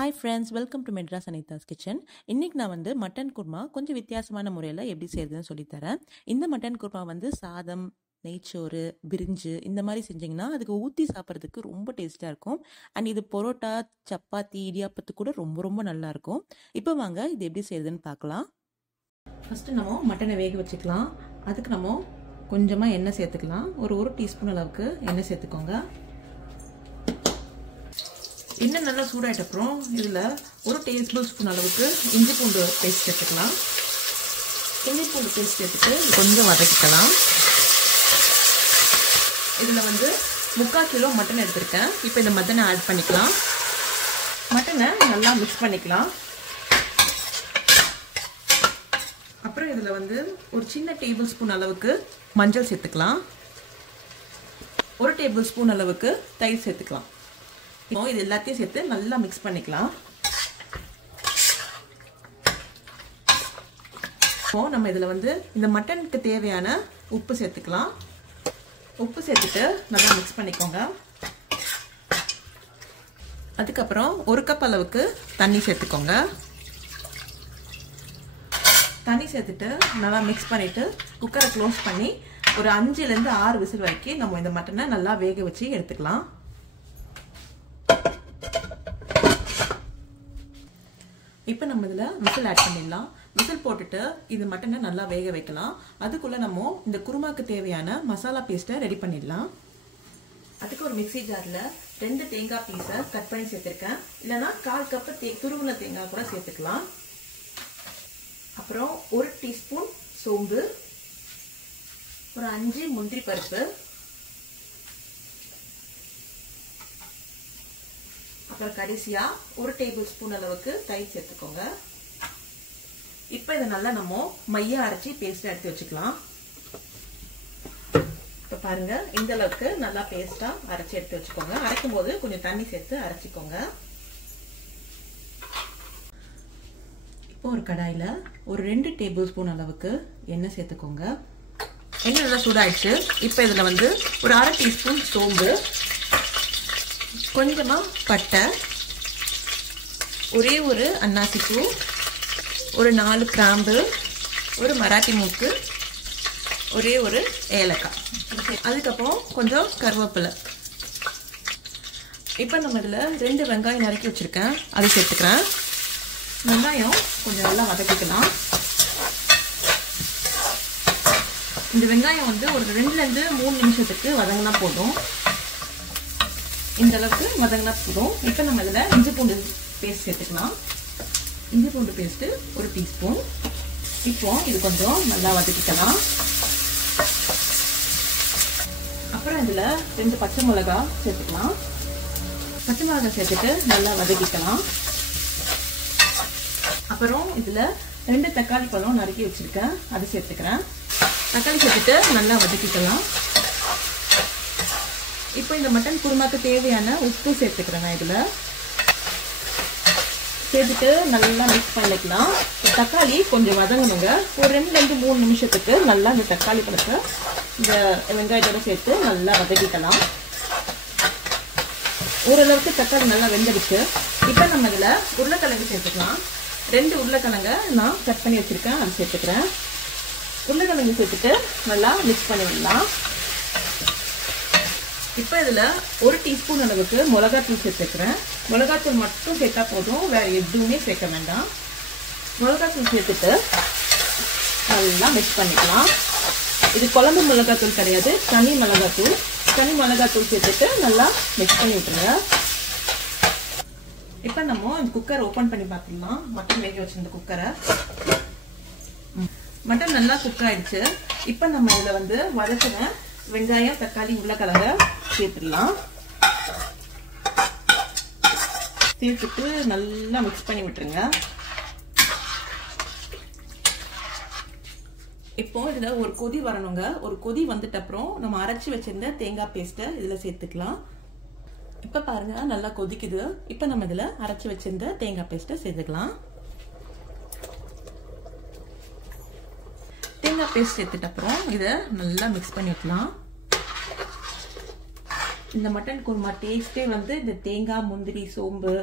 Hi friends, welcome to Madras Anitha's kitchen. இன்றைக்கி நான் வந்து மட்டன் குருமா கொஞ்சம் வித்தியாசமான முறையில் எப்படி செய்கிறதுன்னு சொல்லித்தரேன். இந்த மட்டன் குருமா வந்து சாதம், நெய்ச்சோறு, பிரிஞ்சு இந்த மாதிரி செஞ்சிங்கன்னா அதுக்கு ஊற்றி சாப்பிட்றதுக்கு ரொம்ப டேஸ்ட்டாக இருக்கும். அண்ட் இது பரோட்டா, சப்பாத்தி, இடியாப்பத்துக்கு கூட ரொம்ப ரொம்ப நல்லாயிருக்கும். இப்போ வாங்க இது எப்படி செய்கிறதுன்னு பார்க்கலாம். ஃபஸ்ட்டு நம்ம மட்டனை வேக வச்சுக்கலாம். அதுக்கு நம்ம கொஞ்சமாக எண்ணெய் சேர்த்துக்கலாம். ஒரு டீஸ்பூன் அளவுக்கு எண்ணெய் சேர்த்துக்கோங்க. எண்ணெய் நல்லா சூடாயிட்ட அப்புறம் இதில் 1 டேபிள் ஸ்பூன் அளவுக்கு இஞ்சி பூண்டு பேஸ்ட் சேர்த்துக்கலாம். இஞ்சி பூண்டு பேஸ்ட் சேர்த்துட்டு கொஞ்சம் வதக்கிக்கலாம். இதில் வந்து 3/4 கிலோ மட்டன் எடுத்திருக்கேன். இப்போ இந்த மட்டனை ஆட் பண்ணிக்கலாம். மட்டனை நல்லா மிக்ஸ் பண்ணிக்கலாம். அப்புறம் இதில் வந்து ஒரு சின்ன டேபிள் ஸ்பூன் அளவுக்கு மஞ்சள் சேர்த்துக்கலாம். 1 டேபிள் ஸ்பூன் அளவுக்கு தயிர் சேர்த்துக்கலாம். இது எல்லாத்தையும் சேர்த்து நல்லா மிக்ஸ் பண்ணிக்கலாம். நம்ம இதில் வந்து இந்த மட்டனுக்கு தேவையான உப்பு சேர்த்துக்கலாம். உப்பு சேர்த்துட்டு நல்லா மிக்ஸ் பண்ணிக்கோங்க. அதுக்கப்புறம் 1 கப் அளவுக்கு தண்ணி சேர்த்துக்கோங்க. தண்ணி சேர்த்துட்டு நல்லா மிக்ஸ் பண்ணிட்டு குக்கரை க்ளோஸ் பண்ணி ஒரு 5லேருந்து 6 விசில் வரைக்கும் நம்ம இந்த மட்டனை நல்லா வேக வச்சு எடுத்துக்கலாம். இப்போ நம்ம இதில் விசில் ஆட் பண்ணிடலாம். விசில் போட்டுட்டு இது மட்டனை நல்லா வேக வைக்கலாம். அதுக்குள்ளே நம்ம இந்த குருமாக்கு தேவையான மசாலா பேஸ்ட்டை ரெடி பண்ணிடலாம். அதுக்கு ஒரு மிக்சி ஜாரில் 2 தேங்காய் பீஸை கட் பண்ணி சேர்த்துருக்கேன். இல்லைனா 1/4 கப்பு துருவின தேங்காய் கூட சேர்த்துக்கலாம். அப்புறம் 1 டீஸ்பூன் சோம்பு, ஒரு 5 முந்திரி பருப்பு, அப்புறம் கடைசியா 1 டேபிள் ஸ்பூன் அளவுக்கு தயிர் சேர்த்துக்கோங்க. இப்போ இதை நல்லா நம்ம மையா அரைச்சி பேஸ்ட் எடுத்து வச்சுக்கலாம். இப்போ பாருங்க, இந்த அளவுக்கு நல்லா பேஸ்டா அரைச்சி எடுத்து வச்சுக்கோங்க. அரைக்கும் போது கொஞ்சம் தண்ணி சேர்த்து அரைச்சிக்கோங்க. இப்போ ஒரு கடாயில ஒரு 2 டேபிள் ஸ்பூன் அளவுக்கு எண்ணெய் சேர்த்துக்கோங்க. எண்ணெய் நல்லா சூடாயிடுச்சு. இப்போ இதுல வந்து ஒரு 1/2 டீஸ்பூன் சோம்பு, கொஞ்சமா பட்டை, ஒரு அன்னாசிப்பூ, ஒரு 4 கிராம்பு, ஒரு மராத்தி மூக்கு, ஒரு ஏலக்காய், அதுக்கப்புறம் கொஞ்சம் கருவேப்பிலை. இப்போ நம்ம இதில் 2 வெங்காயம் நறுக்கி வச்சுருக்கேன், அதை சேர்த்துக்கிறேன். வெங்காயம் கொஞ்சம் நல்லா வதக்கிக்கலாம். இந்த வெங்காயம் வந்து ஒரு 2லேருந்து 3 நிமிஷத்துக்கு வதங்கினா போதும். இந்த அளவுக்கு வதங்கினா போதும். இப்போ நம்ம இதில் இஞ்சி பூண்டு பேஸ்ட் சேர்த்துக்கலாம். இஞ்சி பூண்டு பேஸ்ட்டு 1 டீஸ்பூன். இப்போ இது கொஞ்சம் நல்லா வதக்கிக்கலாம். அப்புறம் இதில் 2 பச்சை மிளகாய் சேர்த்துக்கலாம். பச்சை மிளகாய் சேர்த்துட்டு நல்லா வதக்கிக்கலாம். அப்புறம் இதில் 2 தக்காளி பழம் நறுக்கி வச்சுருக்கேன், அதை சேர்த்துக்கிறேன். தக்காளி சேர்த்துட்டு நல்லா வதக்கிக்கலாம். இப்போ இந்த மட்டன் குருமாக்கு தேவையான உப்பு சேர்த்துக்கிறேன். நான் இதில் சேர்த்துட்டு நல்லா மிக்ஸ் பண்ணிக்கலாம். தக்காளி கொஞ்சம் வதங்கணுங்க. ஒரு 2லேருந்து 3 நிமிஷத்துக்கு நல்லா இந்த தக்காளி பழத்தை இந்த வெங்காயத்தோட சேர்த்து நல்லா வதக்கிக்கலாம். ஓரளவுக்கு தக்காளி நல்லா வெந்துடுச்சு. இப்போ நம்ம இதில் உருளைக்கிழங்கு சேர்த்துக்கலாம். 2 உருளைக்கிழங்க நான் கட் பண்ணி வச்சுருக்கேன், அது சேர்த்துக்கிறேன். உருளைக்கிழங்கு சேர்த்துட்டு நல்லா மிக்ஸ் பண்ணி விடலாம். இப்போ இதில் 1 டீஸ்பூன் அளவுக்கு மிளகாத்தூள் சேர்த்துக்கிறேன். மிளகாத்தூள் மட்டும் சேர்த்தா போதும், வேறு எதுவுமே சேர்க்க வேண்டாம். மிளகாத்தூள் சேர்த்துட்டு நல்லா மிக்ஸ் பண்ணிக்கலாம். இது குழம்பு மிளகாத்தூள் கிடையாது, தனி மிளகாத்தூள். தனி மிளகாத்தூள் சேர்த்துட்டு நல்லா மிக்ஸ் பண்ணி விட்டுருங்க. இப்போ நம்ம இந்த குக்கர் ஓப்பன் பண்ணி பார்த்துக்கலாம். மட்டன் வேக வச்சிருந்த குக்கரை. மட்டன் நல்லா குக் ஆயிடுச்சு. இப்போ நம்ம இதில் வந்து வதக்கின வெங்காயம், தக்காளி, உருளைக்கிழங்க சேர்த்துடலாம். சேர்த்துட்டு நல்லா மிக்ஸ் பண்ணி விட்டுருங்க. இப்போ இதுல ஒரு கொதி வரணுங்க. ஒரு கொதி வந்துட்ட அப்புறம் நம்ம அரைச்சி வச்சிருந்த தேங்காய் பேஸ்ட்டை இதுல சேர்த்துக்கலாம். இப்ப பாருங்க, நல்லா கொதிக்குது. இப்ப நம்ம இதுல அரைச்சி வச்சிருந்த தேங்காய் பேஸ்ட்டை சேர்த்துக்கலாம். தேங்காய் பேஸ்ட் சேர்த்துட்ட அப்புறம் இதை நல்லா மிக்ஸ் பண்ணி வைக்கலாம். இந்த மட்டன் குருமா டேஸ்டே வந்து இந்த தேங்காய், முந்திரி, சோம்பு,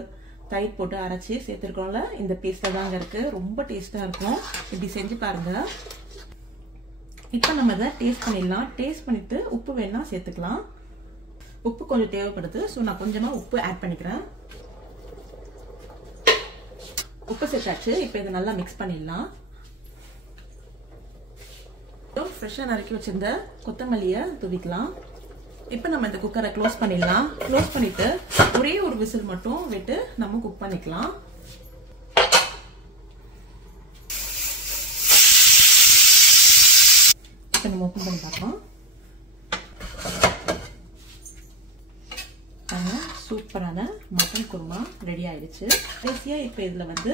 தயிர் போட்டு அரைச்சி சேர்த்துருக்கோம்ல, இந்த பேஸ்ட்டாக தாங்க இருக்குது. ரொம்ப டேஸ்ட்டாக இருக்கும். இப்படி செஞ்சு பாருங்கள். இப்போ நம்ம இதை டேஸ்ட் பண்ணிடலாம். டேஸ்ட் பண்ணிவிட்டு உப்பு வேணா சேர்த்துக்கலாம். உப்பு கொஞ்சம் தேவைப்படுது. ஸோ நான் கொஞ்சமாக உப்பு ஆட் பண்ணிக்கிறேன். உப்பு சேர்த்தாச்சு. இப்போ இதை நல்லா மிக்ஸ் பண்ணிடலாம். ஃப்ரெஷ்ஷாக நறுக்கி வச்சிருந்த கொத்தமல்லியை தூவிக்கலாம். இப்போ நம்ம இந்த குக்கரை க்ளோஸ் பண்ணிடலாம். க்ளோஸ் பண்ணிட்டு ஒரே ஒரு விசில் மட்டும் விட்டு நம்ம குக் பண்ணிக்கலாம். இப்போ நம்ம ஓப்பன் பண்ணி பார்க்கலாம். சூப்பரான மட்டன் குருமா ரெடி ஆயிடுச்சு. கடைசியாக இப்போ இதில் வந்து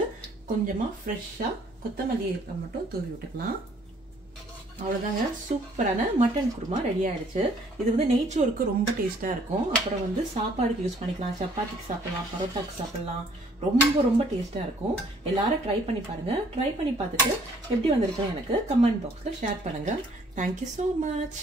கொஞ்சமாக ஃப்ரெஷ்ஷாக கொத்தமல்லி மட்டும் தூவி விட்டுக்கலாம். அவ்வளோதாங்க, சூப்பரான மட்டன் குருமா ரெடி ஆயிடுச்சு. இது வந்து நெய்ச்சோருக்கு ரொம்ப டேஸ்ட்டாக இருக்கும். அப்புறம் வந்து சாப்பாடுக்கு யூஸ் பண்ணிக்கலாம், சப்பாத்திக்கு சாப்பிடலாம், பரோட்டாக்கு சாப்பிடலாம். ரொம்ப ரொம்ப டேஸ்ட்டாக இருக்கும். எல்லாரும் ட்ரை பண்ணி பாருங்க. ட்ரை பண்ணி பார்த்துட்டு எப்படி வந்திருக்குன்னு எனக்கு கமெண்ட் பாக்ஸில் ஷேர் பண்ணுங்க. Thank you so much.